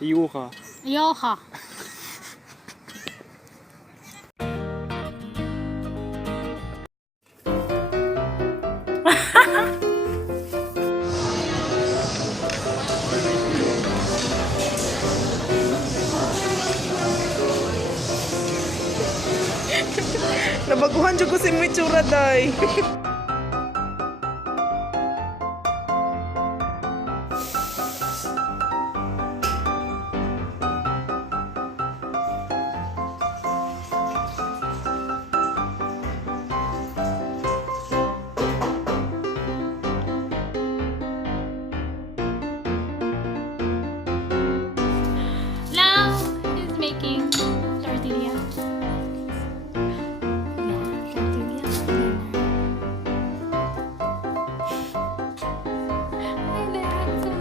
Yoga. Yoga. Nabaguhan dyan ko si Mitsura, day. Now he's making tortilla. Yeah, tortilla for dinner. Hi there, Axel.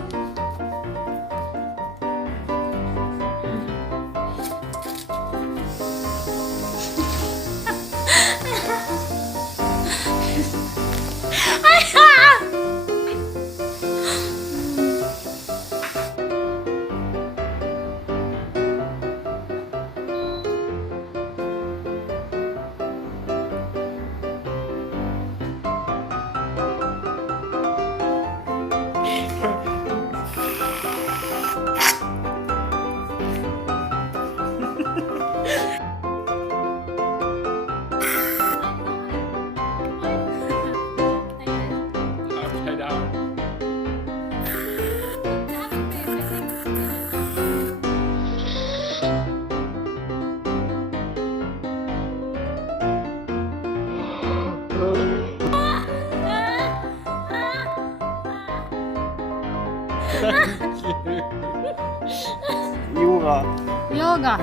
Upside down. Yoga. Yoga.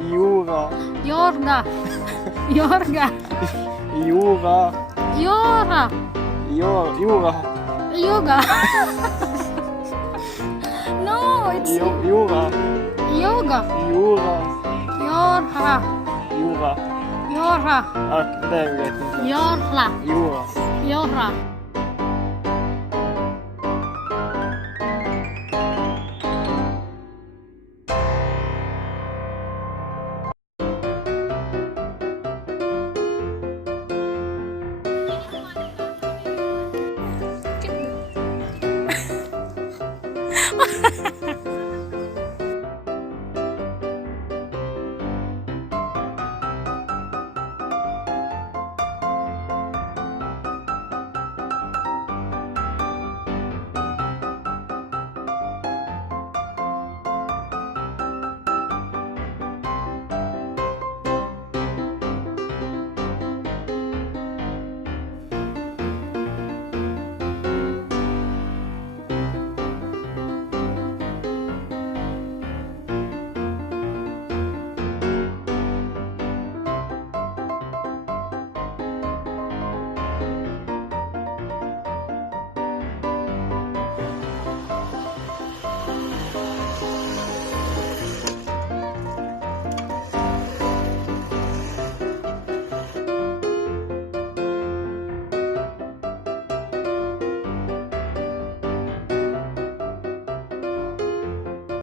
Yoga. Yorga. Yorga. Yoga. Yoga. Yoga. Yoga. No, it's Yoga. yoga. Yoga. Yorha. Yoga. Yorha. Ah, där vet jag inte. Yorla. Yoga. Yorha.